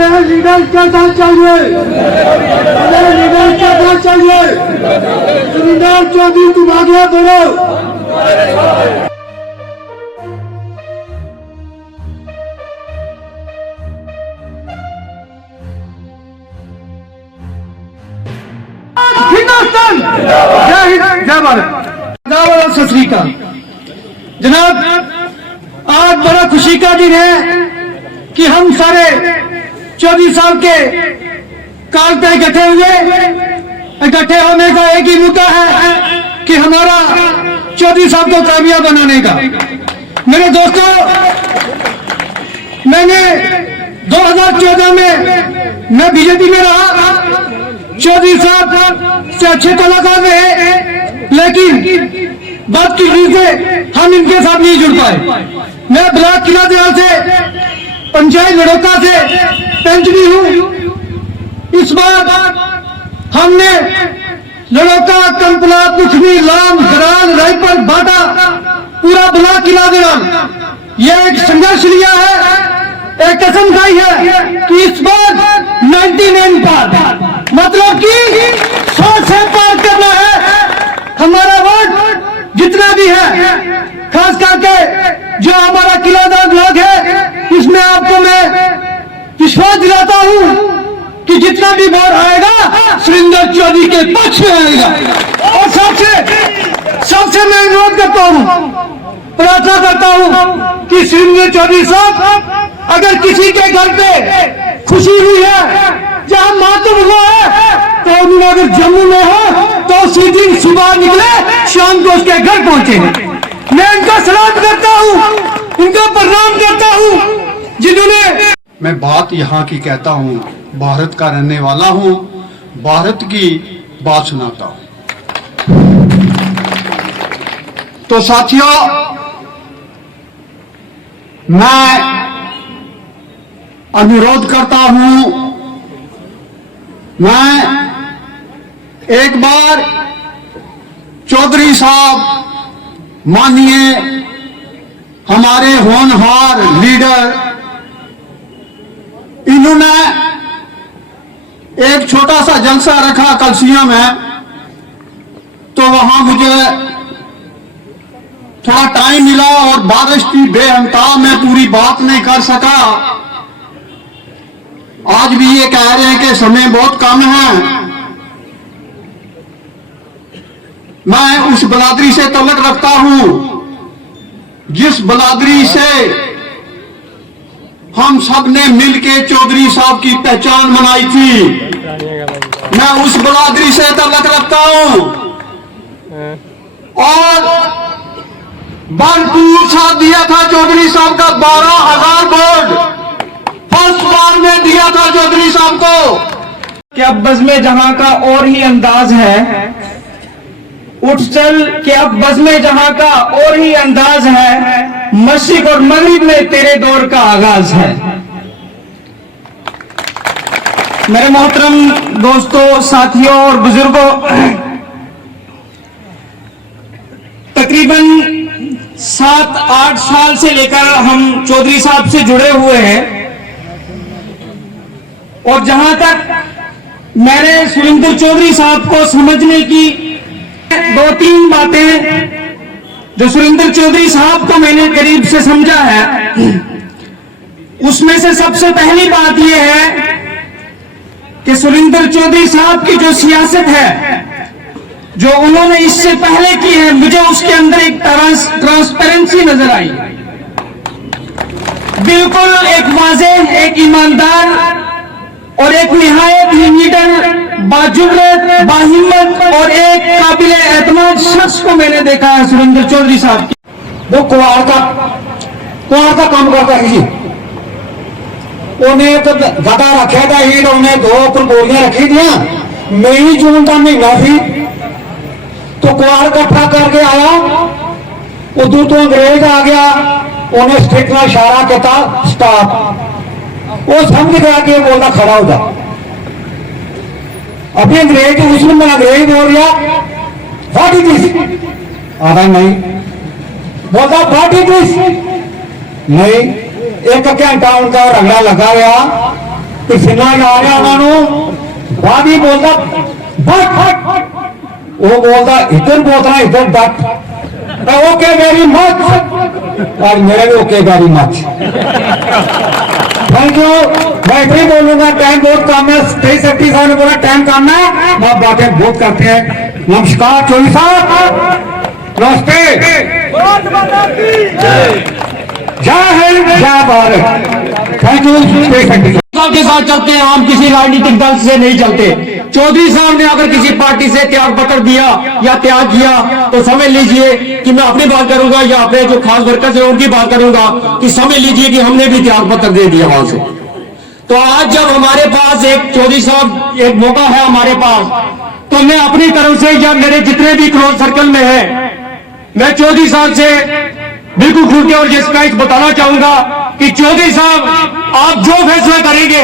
हमें लीडर के साथ चाहिए, हमें लीडर के साथ चाहिए। सुरेंद्र चौधरी तुम आगे बढ़ो। हिंदुस्तान जय हिंद जय भारत। सत श्री अकाल जनाब, आज बड़ा खुशी का दिन है कि हम सारे 24 साल के काल पे इकट्ठे होने का एक ही मुद्दा है कि हमारा 24 साल को कामयाब बनाने का। मेरे दोस्तों, मैंने 2014 में मैं बीजेपी में रहा, 24 साल से अच्छे कलाकार रहे, लेकिन बात की से हम इनके साथ नहीं जुड़ पाए। मैं ब्लॉक किला दयाल से, पंचायत लड़ोका से पंच भी हूं। इस बार हमने लड़ोका, कंपला, पुछवी, लाम, गराल, रायपुर, बाटा, पूरा ब्लॉक किला दयाल यह एक संघर्ष लिया है, एक कसम खाई है कि इस बार 99 पार, मतलब कि 100 से पार करना है। हमारा वोट जितना भी है, खास करके जो हमारा किलादार ब्लॉक है, इसमें आपको मैं विश्वास दिलाता हूं कि जितना भी वोट आएगा सुरेंद्र चौधरी के पक्ष में आएगा। और सबसे मैं अनुरोध करता हूं, प्रार्थना करता हूं कि सुरेंद्र चौधरी साहब, अगर किसी के घर पे खुशी हुई है, जहां मातम हुआ है, तो अगर जम्मू में हो तो उसी दिन सुबह निकले, शाम को उसके घर पहुंचे। मैं इनका सलाम करता हूं, इनका प्रणाम करता हूं जिन्होंने। मैं बात यहाँ की कहता हूँ, भारत का रहने वाला हूँ, भारत की बात सुनाता हूँ। तो साथियों, मैं अनुरोध करता हूँ, मैं एक बार चौधरी साहब, माननीय हमारे होनहार लीडर, इन्होंने एक छोटा सा जलसा रखा कलसिया में, तो वहां मुझे थोड़ा टाइम मिला और बारिश की बेहंता में पूरी बात नहीं कर सका। आज भी ये कह रहे हैं कि समय बहुत कम है। मैं उस बलादरी से तल्लुक रखता हूं जिस बलादरी से हम सब ने मिलके चौधरी साहब की पहचान बनाई थी। मैं उस बलादरी से तल्लुक रखता हूं और भरपूर साथ दिया था चौधरी साहब का। 12,000 वोट फर्स्ट बार में दिया था चौधरी साहब को। कि अब बज़्म जहां का और ही अंदाज है, उठ चल कि अब बज़्म जहां का और ही अंदाज है, मशरिक और मगरिब में तेरे दौर का आगाज है। मेरे मोहतरम दोस्तों, साथियों और बुजुर्गों, तकरीबन 7-8 साल से लेकर हम चौधरी साहब से जुड़े हुए हैं और जहां तक मैंने सुरेंद्र चौधरी साहब को समझने की 2-3 बातें जो सुरेंद्र चौधरी साहब को मैंने करीब से समझा है, उसमें से सबसे पहली बात यह है कि सुरेंद्र चौधरी साहब की जो सियासत है, जो उन्होंने इससे पहले की है, मुझे उसके अंदर एक ट्रांसपेरेंसी नजर आई। बिल्कुल एक वाज़ेह, एक ईमानदार और एक निहायत ही नीडर, बाजुर्रत, बाहिम्मत और एक काबिल एतमाद शख्स को मैंने देखा है सुरेंद्र चौधरी साहब की। वो कुआर का काम करता है जी। उन्हें तो गदा रखे था ही, उन्हें 2 कुलगोलियां रखी दिया। मई जून का महीना थी तो कुआर इकट्ठा करके आया, उधर तो अंग्रेज आ गया, उन्हें स्ट्रिक्ट में इशारा किया स्टॉप। वो समझ गया कि बोलना खड़ा हो जा। अभी अंग्रेज उसमें अंग्रेज बोल रहा व्हाट इज दिस, आ नहीं बोलता व्हाट इज दिस नहीं। एक घंटा उनका रगड़ा लगा गया पसीना आ रहा उन्होंने बाद ही बोलता बट वो बोलता इधर बोलता इधर डट ओके वेरी मच और मेरे भी okay very much thank you मैं फिर बोलूंगा टाइम बहुत कम है तेईस सेक्रेटरी साहब ने बोला टाइम कम है आप बातें बहुत करते हैं नमस्कार चौधरी साहब नमस्ते जय हिंद जय भारत थैंक यू साहब के साथ चलते हैं हम किसी राजनीतिक दल से नहीं चलते चौधरी साहब ने अगर किसी पार्टी से त्याग पत्र दिया या त्याग किया तो समझ लीजिए कि मैं अपनी बात करूंगा या अपने जो खास वर्कर्स हैं उनकी बात करूंगा कि समझ लीजिए कि हमने भी त्याग पत्र दे दिया वहां से तो आज जब हमारे पास एक चौधरी साहब एक मौका है हमारे पास तो मैं अपनी तरफ से या मेरे जितने भी क्लोज सर्कल में है मैं चौधरी साहब से बिल्कुल खुल के और जिसका बताना चाहूंगा कि चौधरी साहब आप जो फैसला करेंगे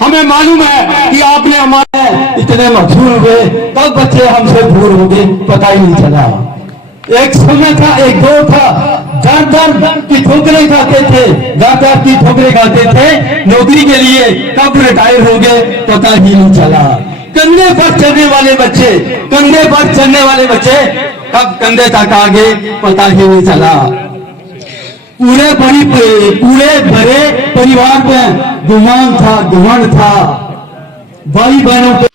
हमें मालूम है कि आपने हमारे इतने मशहूर हुए तब बच्चे हमसे दूर हो गए पता ही नहीं चला एक समय था एक दौर था दर दर की ठोकरें खाते थे दर दर की ठोकरें खाते थे नौकरी के लिए कब रिटायर हो गए पता ही नहीं चला कंधे पर चलने वाले बच्चे कब कंधे तक आ गए पता ही नहीं चला पूरे भरे परिवार में गुमान था भाई बहनों